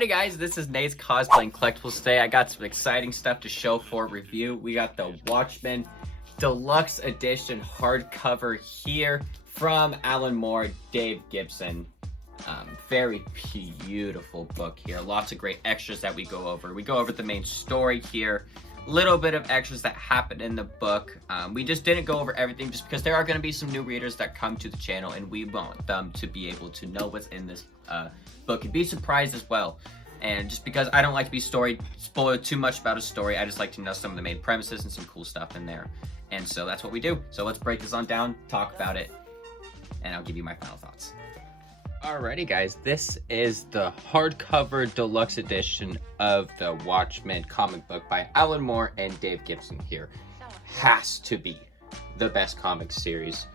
Howdy guys, this is Nate's Cosplaying Collectibles. Today I got some exciting stuff to show for review. We got the Watchmen Deluxe Edition hardcover here from Alan Moore, Dave Gibson. Very beautiful book here. Lots of great extras that we go over. We go over the main story here. Little bit of extras that happen in the book. We just didn't go over everything just because there are going to be some new readers that come to the channel and we want them to be able to know what's in this book and be surprised as well. And just because I don't like to be spoiled too much about a story, I just like to know some of the main premises and some cool stuff in there. And so that's what we do. So let's break this on down, talk about it, and I'll give you my final thoughts. Alrighty guys, this is the hardcover deluxe edition of the Watchmen comic book by Alan Moore and Dave Gibson here. Has to be the best comic series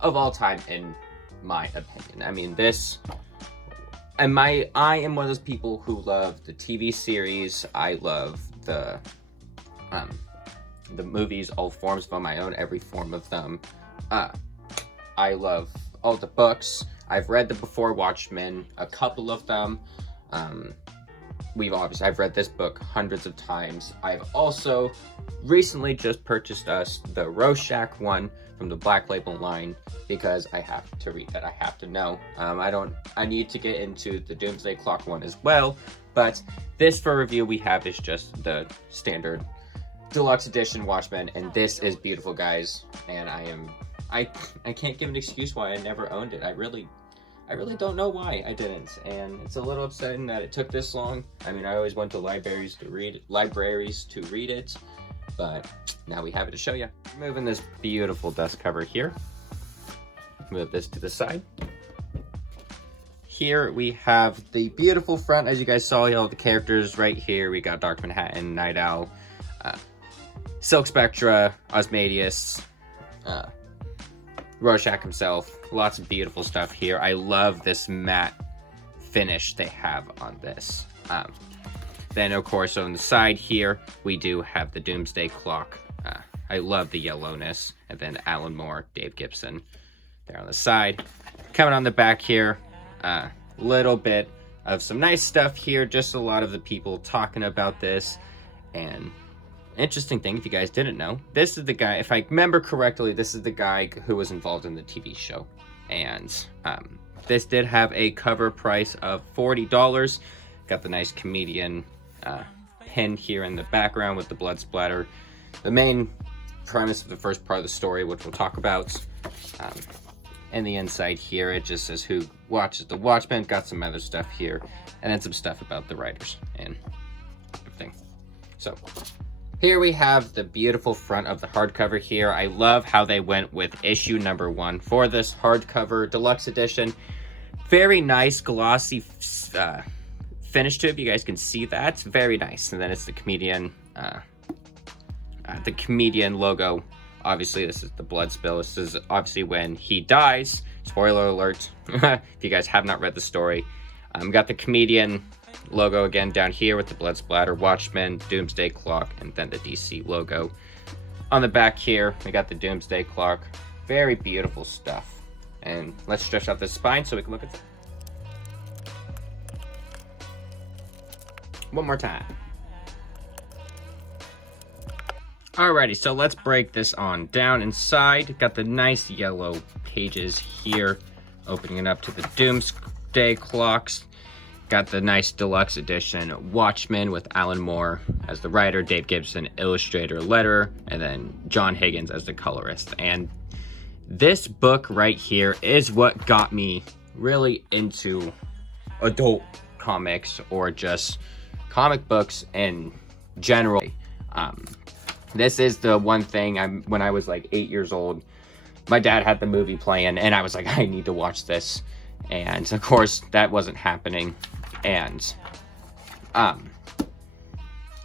of all time in my opinion. I mean, I am one of those people who love the TV series. I love the movies, all forms of them. I own every form of them. I love all the books. I've read the Before Watchmen, a couple of them. I've read this book hundreds of times. I've also recently just purchased the Rorschach one from the Black Label line because I have to read that. I have to know. I need to get into the Doomsday Clock one as well, but this for review we have is just the standard deluxe edition Watchmen, and this is beautiful, guys. And I can't give an excuse why I never owned it. I really don't know why I didn't, and it's a little upsetting that it took this long. I mean, I always went to libraries to read it, but now we have it to show you. Moving this beautiful dust cover here. Move this to the side. Here we have the beautiful front. As you guys saw, all the characters right here. We got Dr. Manhattan, Night Owl, Silk Spectra, Osmodeus, Rorschach himself. Lots of beautiful stuff here. I love this matte finish they have on this. Then of course on the side here we do have the Doomsday Clock. I love the yellowness. And then Alan Moore, Dave Gibson there on the side. Coming on the back here, little bit of some nice stuff here. Just a lot of the people talking about this. And interesting thing, if you guys didn't know, this is the guy, if I remember correctly, this is the guy who was involved in the TV show. And this did have a cover price of $40. Got the nice comedian pin here in the background with the blood splatter. The main premise of the first part of the story, which we'll talk about. And the inside here, it just says who watches the Watchmen. Got some other stuff here, and then some stuff about the writers and everything. So here we have the beautiful front of the hardcover here. I love how they went with issue number 1 for this hardcover deluxe edition. Very nice glossy finish to it. You guys can see that. It's very nice. And then it's the comedian logo. Obviously, this is the blood spill. This is obviously when he dies. Spoiler alert, if you guys have not read the story. Got the comedian logo again down here with the blood splatter, Watchmen, Doomsday Clock, and then the DC logo. On the back here, we got the Doomsday Clock. Very beautiful stuff. And let's stretch out the spine so we can look at it one more time. Alrighty, so let's break this on down. Inside, got the nice yellow pages here, opening it up to the Doomsday Clocks. Got the nice deluxe edition Watchmen with Alan Moore as the writer, Dave Gibson, illustrator, letterer, and then John Higgins as the colorist. And this book right here is what got me really into adult comics, or just comic books in general. This is the one thing, when I was like 8 years old, my dad had the movie playing, and I was like, I need to watch this. And of course, that wasn't happening. And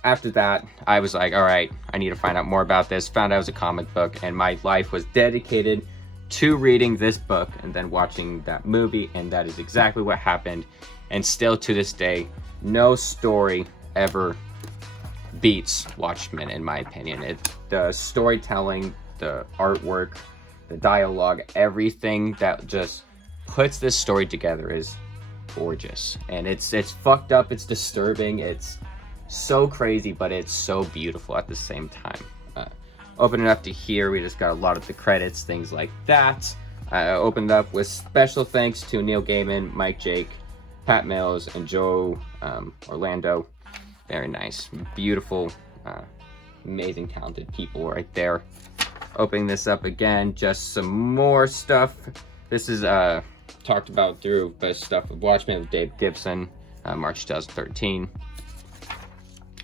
after that, I was like, all right, I need to find out more about this. Found out it was a comic book, and my life was dedicated to reading this book and then watching that movie, and that is exactly what happened. And still to this day, no story ever beats Watchmen, in my opinion. The storytelling, the artwork, the dialogue, everything that just puts this story together is gorgeous, and it's fucked up, it's disturbing, it's so crazy, but it's so beautiful at the same time. Open it up to here, we just got a lot of the credits, things like that. I opened up with special thanks to Neil Gaiman, Mike Jake, Pat Mills, and Joe Orlando. Very nice, beautiful, amazing, talented people right there. Opening this up again, just some more stuff. This is talked about through best stuff of Watchmen with Dave Gibson, March 2013.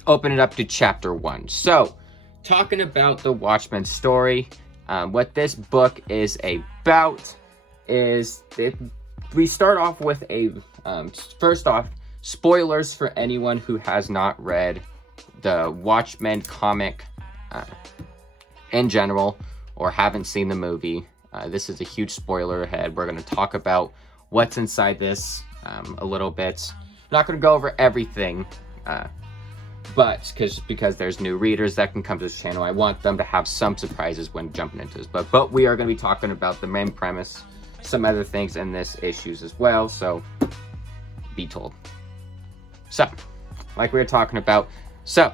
Open it up to chapter 1. So, talking about the Watchmen story, what this book is about is we start off with a first off, spoilers for anyone who has not read the Watchmen comic in general or haven't seen the movie. This is a huge spoiler ahead. We're going to talk about what's inside this a little bit. I'm not going to go over everything, but because there's new readers that can come to this channel, I want them to have some surprises when jumping into this book. But we are going to be talking about the main premise, some other things in this issues as well, so be told. So, like we were talking about, so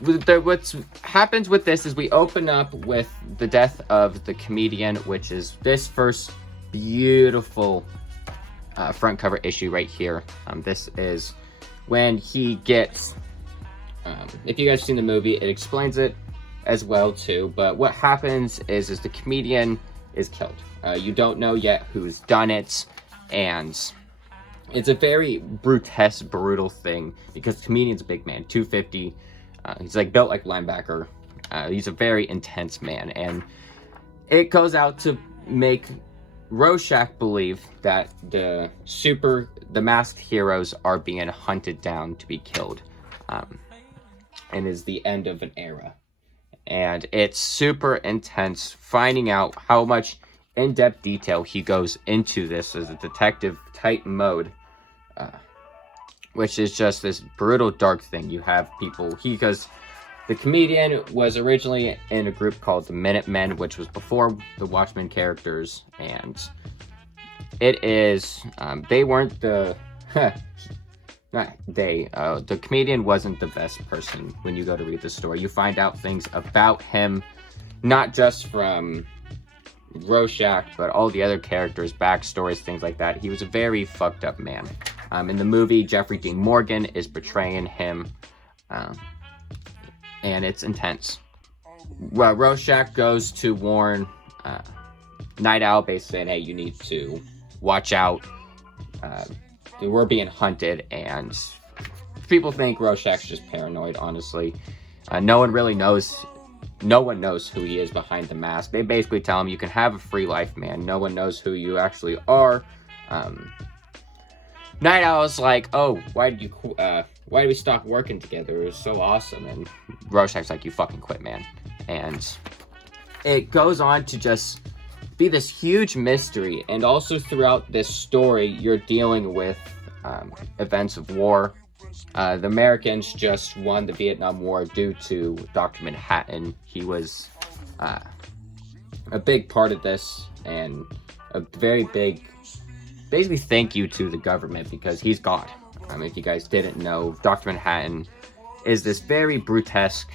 what happens with this is we open up with the death of the comedian, which is this first beautiful front cover issue right here. This is when he gets, if you guys have seen the movie, it explains it as well too, but what happens is the comedian is killed. You don't know yet who's done it, and it's a very grotesque, brutal thing, because the comedian's a big man, 250. He's like built like linebacker. He's a very intense man, and it goes out to make Rorschach believe that the masked heroes are being hunted down to be killed, and is the end of an era. And it's super intense, finding out how much in-depth detail he goes into this as a detective type mode, which is just this brutal, dark thing. You have people, because the comedian was originally in a group called the Minutemen, which was before the Watchmen characters, and it is, they weren't the, the comedian wasn't the best person when you go to read the story. You find out things about him, not just from Rorschach, but all the other characters, backstories, things like that. He was a very fucked up man. In the movie, Jeffrey Dean Morgan is portraying him, and it's intense. Well, Rorschach goes to warn Night Owl, basically saying, hey, you need to watch out. We're being hunted, and people think Rorschach's just paranoid, honestly. No one knows who he is behind the mask. They basically tell him, you can have a free life, man. No one knows who you actually are. Night Owl's like, oh, why did we stop working together? It was so awesome. And Rorschach's like, you fucking quit, man. And it goes on to just be this huge mystery. And also throughout this story, you're dealing with events of war. The Americans just won the Vietnam War due to Dr. Manhattan. He was a big part of this, and a very big, basically, thank you to the government, because he's God. If you guys didn't know, Dr. Manhattan is this very grotesque,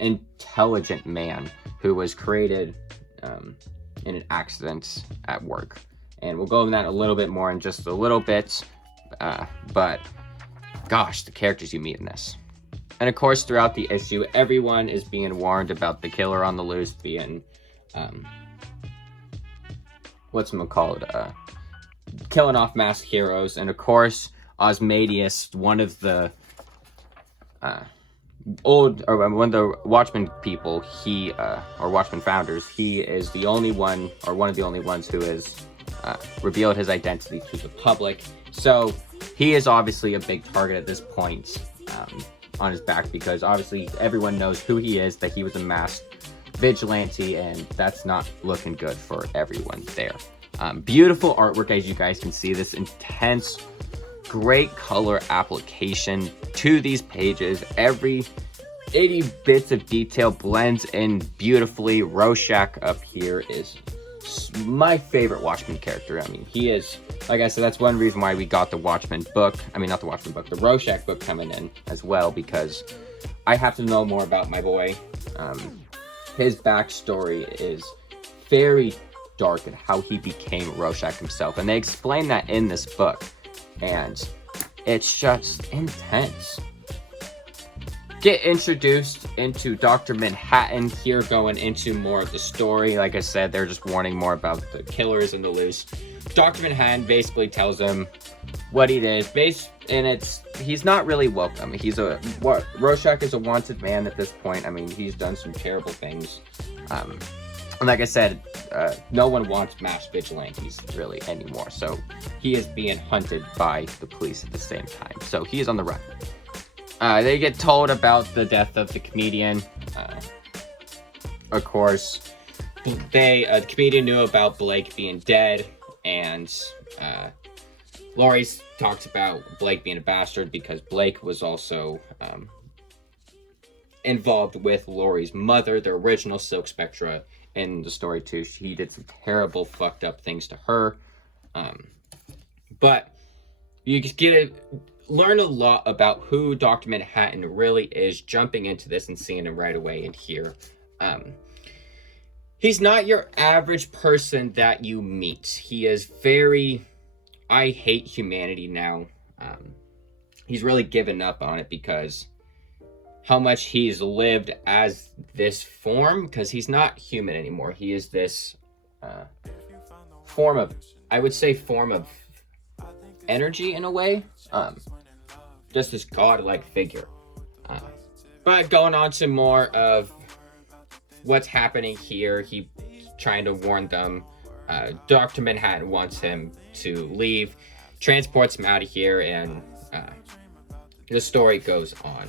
intelligent man who was created in an accident at work. And we'll go over that a little bit more in just a little bit, but gosh, the characters you meet in this. And of course, throughout the issue, everyone is being warned about the killer on the loose being, killing off masked heroes. And of course, Osmadius, one of the one of the Watchmen people, or Watchmen founders, he is the only one, or one of the only ones who has revealed his identity to the public. So he is obviously a big target at this point on his back, because obviously everyone knows who he is, that he was a masked vigilante, and that's not looking good for everyone there. Beautiful artwork, as you guys can see, this intense, great color application to these pages. Every 80 bits of detail blends in beautifully. Rorschach up here is my favorite Watchmen character. I mean, he is, like I said, that's one reason why we got the Watchmen book. I mean, not the Watchmen book, the Rorschach book coming in as well, because I have to know more about my boy. His backstory is very dark and how he became Rorschach himself, and they explain that in this book, and it's just intense. Get introduced into Dr. Manhattan here, going into more of the story. Like I said, they're just warning more about the killers and the loose. Dr. Manhattan basically tells him what he did, and he's not really welcome. Rorschach is a wanted man at this point. I mean, he's done some terrible things. And like I said, no one wants mass vigilantes really anymore. So he is being hunted by the police at the same time. So he is on the run. They get told about the death of the comedian. Of course, the comedian knew about Blake being dead, and Laurie talks about Blake being a bastard because Blake was also involved with Laurie's mother, the original Silk Spectra, in the story too. He did some terrible, fucked up things to her. But you just learn a lot about who Dr. Manhattan really is, jumping into this and seeing him right away in here. He's not your average person that you meet. He is very, I hate humanity now. He's really given up on it because how much he's lived as this form, because he's not human anymore. He is this form of energy in a way. Just this godlike figure. But going on to more of what's happening here, he's trying to warn them. Dr. Manhattan wants him to leave, transports him out of here, and the story goes on.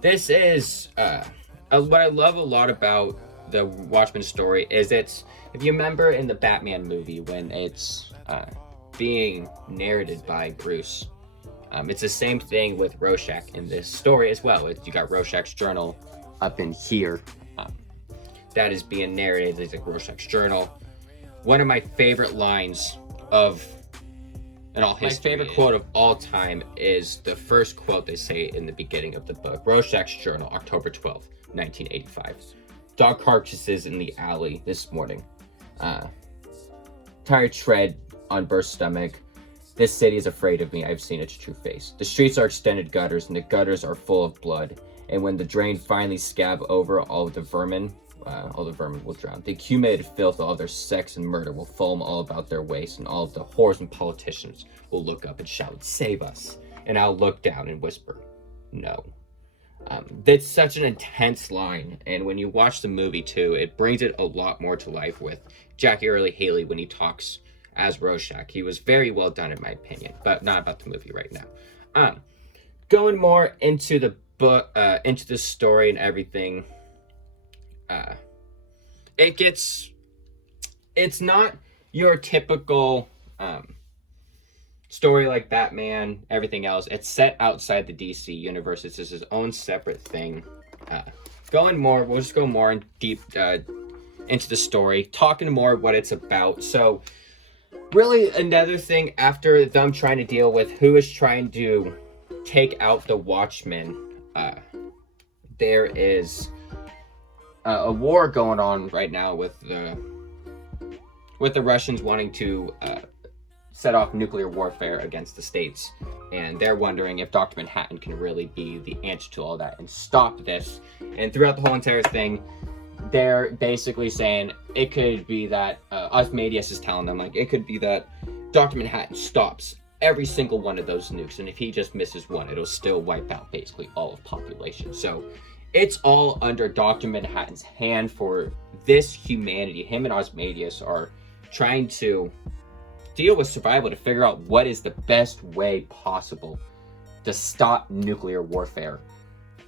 This is what I love a lot about the Watchmen story is if you remember in the Batman movie when it's being narrated by Bruce, it's the same thing with Rorschach in this story as well. You got Rorschach's journal up in here. That is being narrated as like Rorschach's journal. One of my favorite lines in all history. My favorite quote of all time is the first quote they say in the beginning of the book. Rorschach's journal, October 12th, 1985. Dog carcasses in the alley this morning. Tired tread on burst stomach. This city is afraid of me. I've seen its true face. The streets are extended gutters, and the gutters are full of blood. And when the drain finally scab over, all the vermin will drown. The accumulated filth of all their sex and murder will foam all about their waist, and all of the whores and politicians will look up and shout, "Save us!" And I'll look down and whisper, "No." That's such an intense line, and when you watch the movie too, it brings it a lot more to life with Jackie Earle Haley when he talks as Rorschach. He was very well done in my opinion, but not about the movie right now. Going more into the book, into the story and everything, it's not your typical story like Batman, everything else. It's set outside the DC universe. It's just his own separate thing. We'll just go more in deep into the story, talking more what it's about. So really another thing after them trying to deal with who is trying to take out the Watchmen, there is a war going on right now with the Russians wanting to set off nuclear warfare against the states, and they're wondering if Dr. Manhattan can really be the answer to all that and stop this. And throughout the whole entire thing, they're basically saying it could be that Osmodeus is telling them, like, it could be that Dr. Manhattan stops every single one of those nukes, and if he just misses one, it'll still wipe out basically all of population. So it's all under Dr. Manhattan's hand for this humanity. Him and Osmodeus are trying to deal with survival to figure out what is the best way possible to stop nuclear warfare.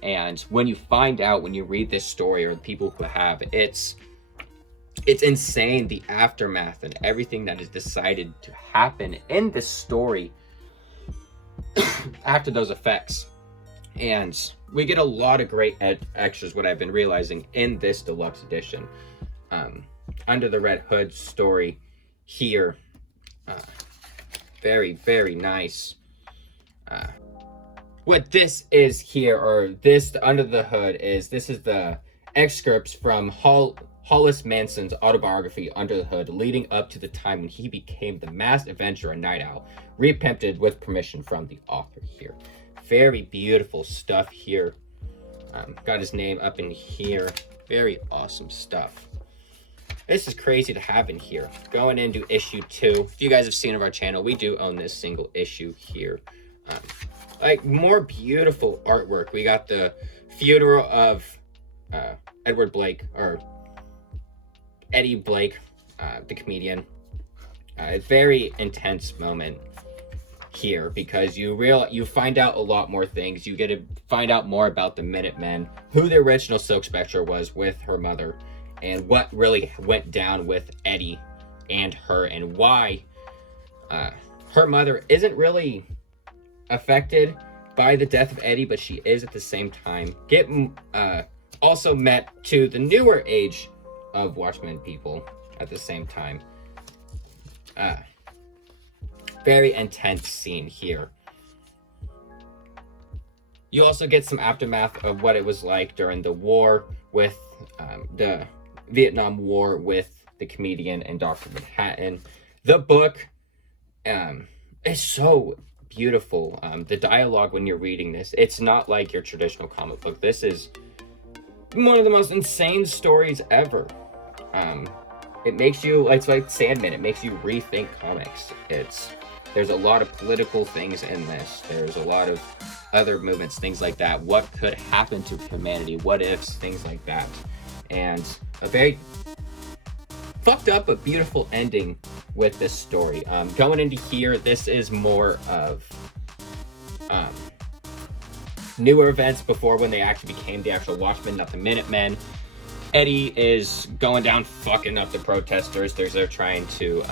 And when you find out, when you read this story, or the people who have, it's insane, the aftermath and everything that is decided to happen in this story after those effects. And we get a lot of great extras, what I've been realizing in this deluxe edition. Under the Red Hood story here. Very, very nice. What this is here, or this Under the Hood is, this is the excerpts from Hollis Manson's autobiography, Under the Hood, leading up to the time when he became the masked adventurer and Night Owl, reprinted with permission from the author here. Very beautiful stuff here. Got his name up in here. Very awesome stuff. This is crazy to have in here. Going into issue 2. If you guys have seen of our channel, we do own this single issue here. Like, more beautiful artwork. We got the funeral of Edward Blake, or Eddie Blake, the comedian. A very intense moment here, because you find out a lot more things. You get to find out more about the Minutemen, who the original Silk Spectre was with her mother, and what really went down with Eddie and her, and why her mother isn't really affected by the death of Eddie, but she is at the same time. Also met to the newer age of Watchmen people at the same time. Very intense scene here. You also get some aftermath of what it was like during the war with the Vietnam War with the comedian and Dr. Manhattan. The book is so beautiful. The dialogue when you're reading this, it's not like your traditional comic book. This is one of the most insane stories ever. It makes you, it's like Sandman, it makes you rethink comics. There's a lot of political things in this. There's a lot of other movements, things like that. What could happen to humanity? What ifs? Things like that. And a very fucked up but beautiful ending with this story. Going into here, this is more of newer events before when they actually became the actual Watchmen, not the Minutemen. Eddie is going down fucking up the protesters. They're trying to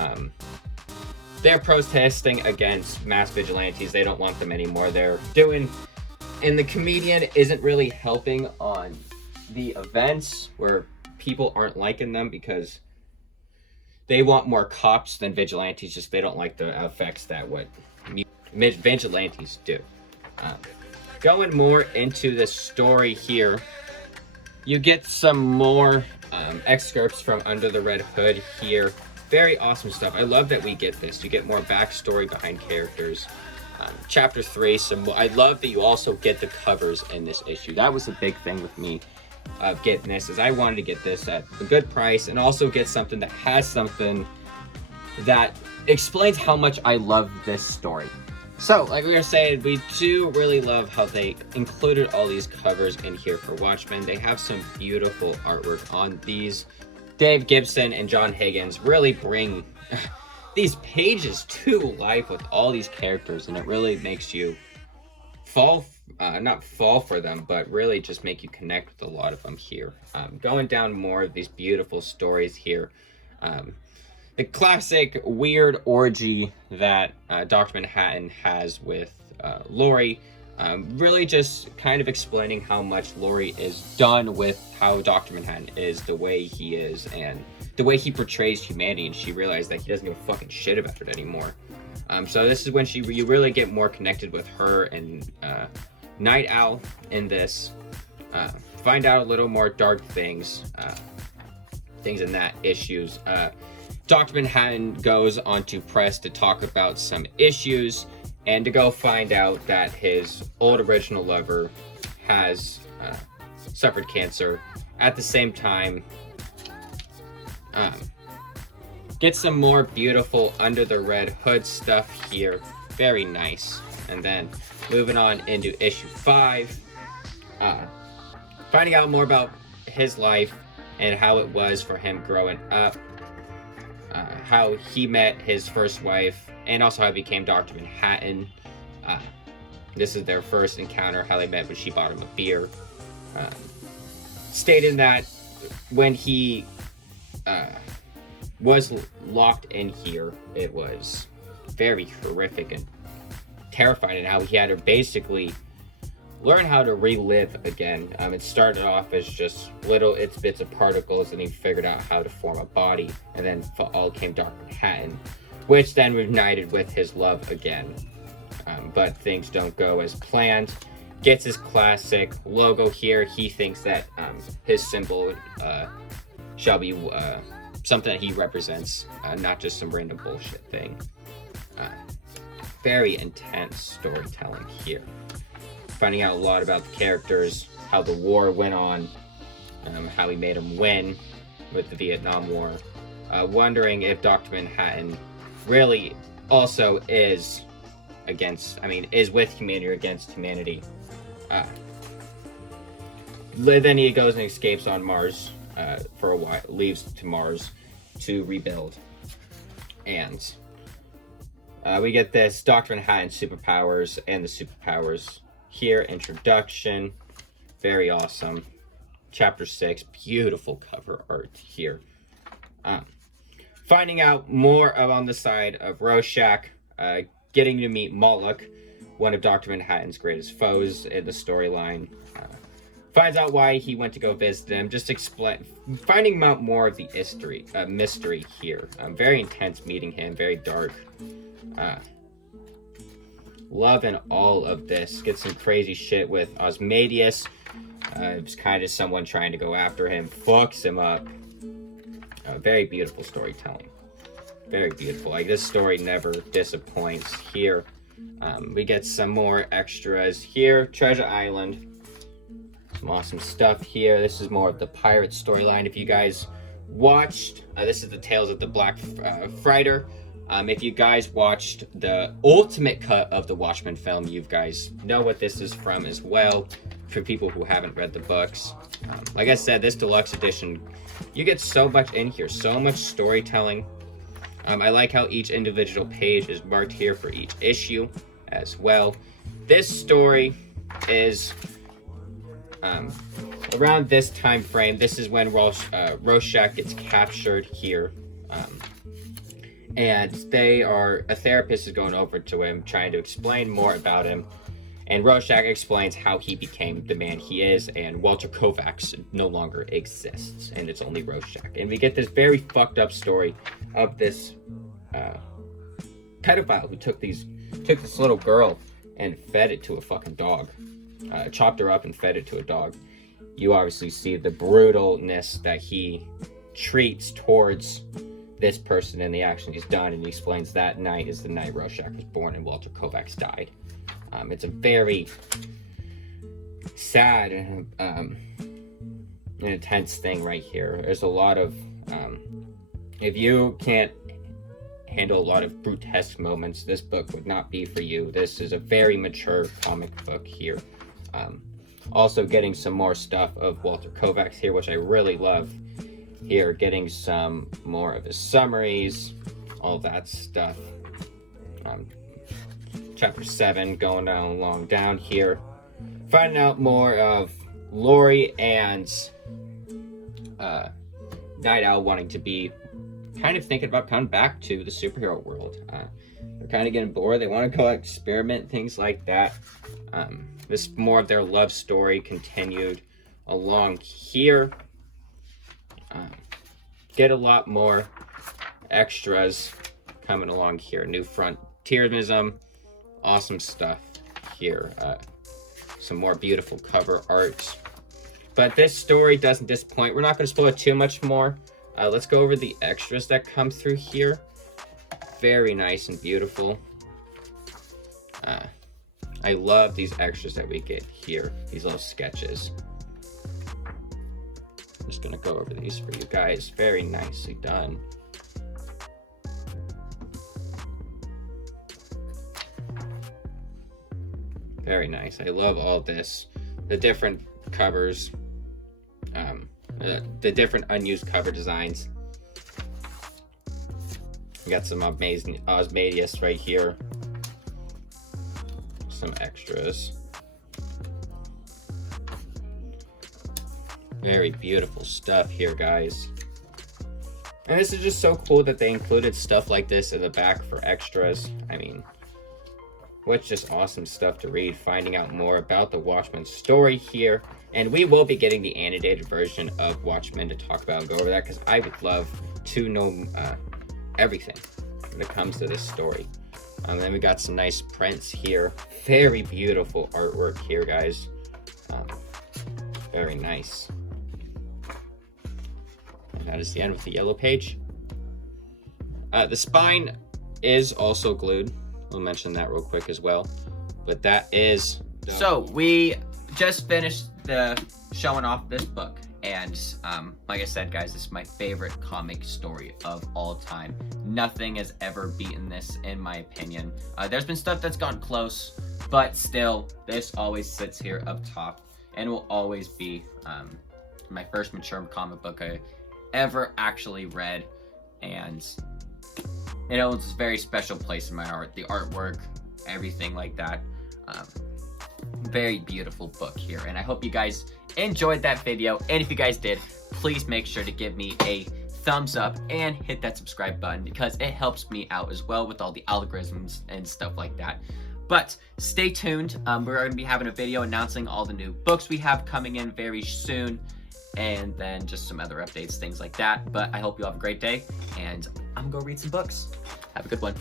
they're protesting against mass vigilantes. They don't want them anymore. And the comedian isn't really helping on the events where people aren't liking them, because they want more cops than vigilantes. Just they don't like the effects that what vigilantes do. Going more into the story here, you get some more excerpts from Under the Red Hood here. Very awesome stuff. I love that we get this. You get more backstory behind characters. Chapter 3, I love that you also get the covers in this issue. That was a big thing with me of getting this, is I wanted to get this at a good price and also get something that has something that explains how much I love this story. So, like we were saying, we do really love how they included all these covers in here for Watchmen. They have some beautiful artwork on these. Dave Gibson and John Higgins really bring these pages to life with all these characters, and it really makes you not fall for them, but really just make you connect with a lot of them here. Going down more of these beautiful stories here. The classic weird orgy that Dr. Manhattan has with Laurie. Really just kind of explaining how much Laurie is done with how Dr. Manhattan is, the way he is, and the way he portrays humanity, and she realized that he doesn't give a fucking shit about it anymore. So this is when you really get more connected with her and Night Owl in this. Find out a little more dark things in that issues. Dr. Manhattan goes onto press to talk about some issues and to go find out that his old original lover has suffered cancer. At the same time, get some more beautiful Under the Red Hood stuff here. Very nice. And then moving on into issue 5, finding out more about his life and how it was for him growing up, how he met his first wife, and also how he became Dr. Manhattan. This is their first encounter, how they met when she bought him a beer. Stating that when he was locked in here, it was very horrific and terrifying, and how he had to basically learn how to relive again. It started off as just little bits of particles, and he figured out how to form a body, and then all came Dr. Manhattan, which then reunited with his love again. But things don't go as planned. Gets his classic logo here. He thinks that his symbol shall be something that he represents, not just some random bullshit thing. Very intense storytelling here. Finding out a lot about the characters, how the war went on, how he made them win with the Vietnam War. Wondering if Dr. Manhattan really also is with humanity or against humanity. Then he goes and escapes on Mars for a while, leaves to Mars to rebuild. And we get this Dr. Manhattan superpowers and the superpowers here. Introduction, very awesome. Chapter 6, beautiful cover art here. Finding out more on the side of Rorschach, getting to meet Moloch, one of Dr. Manhattan's greatest foes in the storyline. Finds out why he went to go visit him. Finding out more of the mystery here. Very intense meeting him, very dark. Loving all of this. Get some crazy shit with Osmadius. It's kind of someone trying to go after him. Fucks him up. Very beautiful storytelling. Very beautiful. Like, this story never disappoints here. We get some more extras here. Treasure Island. Some awesome stuff here. This is more of the pirate storyline. If you guys watched, this is the Tales of the Black Friar. If you guys watched the ultimate cut of the Watchmen film, you guys know what this is from as well, for people who haven't read the books. Like I said, this deluxe edition, you get so much in here, so much storytelling. I like how each individual page is marked here for each issue as well. This story is around this time frame. This is when Rorschach gets captured here. And a therapist is going over to him, trying to explain more about him. And Rorschach explains how he became the man he is, and Walter Kovacs no longer exists, and it's only Rorschach. And we get this very fucked up story of this pedophile who took this little girl and fed it to a fucking dog. Chopped her up and fed it to a dog. You obviously see the brutalness that he treats towards this person and the action he's done, and he explains that night is the night Rorschach was born and Walter Kovacs died. It's a very sad and intense thing right here. There's a lot of if you can't handle a lot of grotesque moments, this book would not be for you. This is a very mature comic book here. Also getting some more stuff of Walter Kovacs here, which I really love. Here, getting some more of his summaries, all that stuff. Chapter 7, going down here. Finding out more of Lori and Night Owl wanting to be kind of thinking about coming back to the superhero world. They're kind of getting bored. They want to go experiment, things like that. This more of their love story continued along here. Get a lot more extras coming along here. New frontierism. Awesome stuff here. Some more beautiful cover art. But this story doesn't disappoint. We're not going to spoil it too much more. Let's go over the extras that come through here. Very nice and beautiful. I love these extras that we get here. These little sketches. I'm just going to go over these for you guys. Very nicely done. Very nice. I love all this. The different covers. The different unused cover designs. We got some amazing Osmadius right here. Some extras. Very beautiful stuff here, guys. And this is just so cool that they included stuff like this in the back for extras. I mean, What's just awesome stuff to read, finding out more about the Watchmen story here. And we will be getting the annotated version of Watchmen to talk about and go over that, because I would love to know everything when it comes to this story. Then we got some nice prints here. Very beautiful artwork here, guys. Very nice. And that is the end with the yellow page. The spine is also glued. We'll mention that real quick as well. But that is... So, we just finished the showing off this book. And like I said, guys, this is my favorite comic story of all time. Nothing has ever beaten this, in my opinion. There's been stuff that's gone close, but still, this always sits here up top. And will always be my first mature comic book I ever actually read. And it holds a very special place in my heart. The artwork, everything like that. Very beautiful book here. And I hope you guys enjoyed that video. And if you guys did, please make sure to give me a thumbs up and hit that subscribe button, because it helps me out as well with all the algorithms and stuff like that. But stay tuned. We're going to be having a video announcing all the new books we have coming in very soon. And then just some other updates, things like that. But I hope you have a great day. And I'm going to go read some books. Have a good one.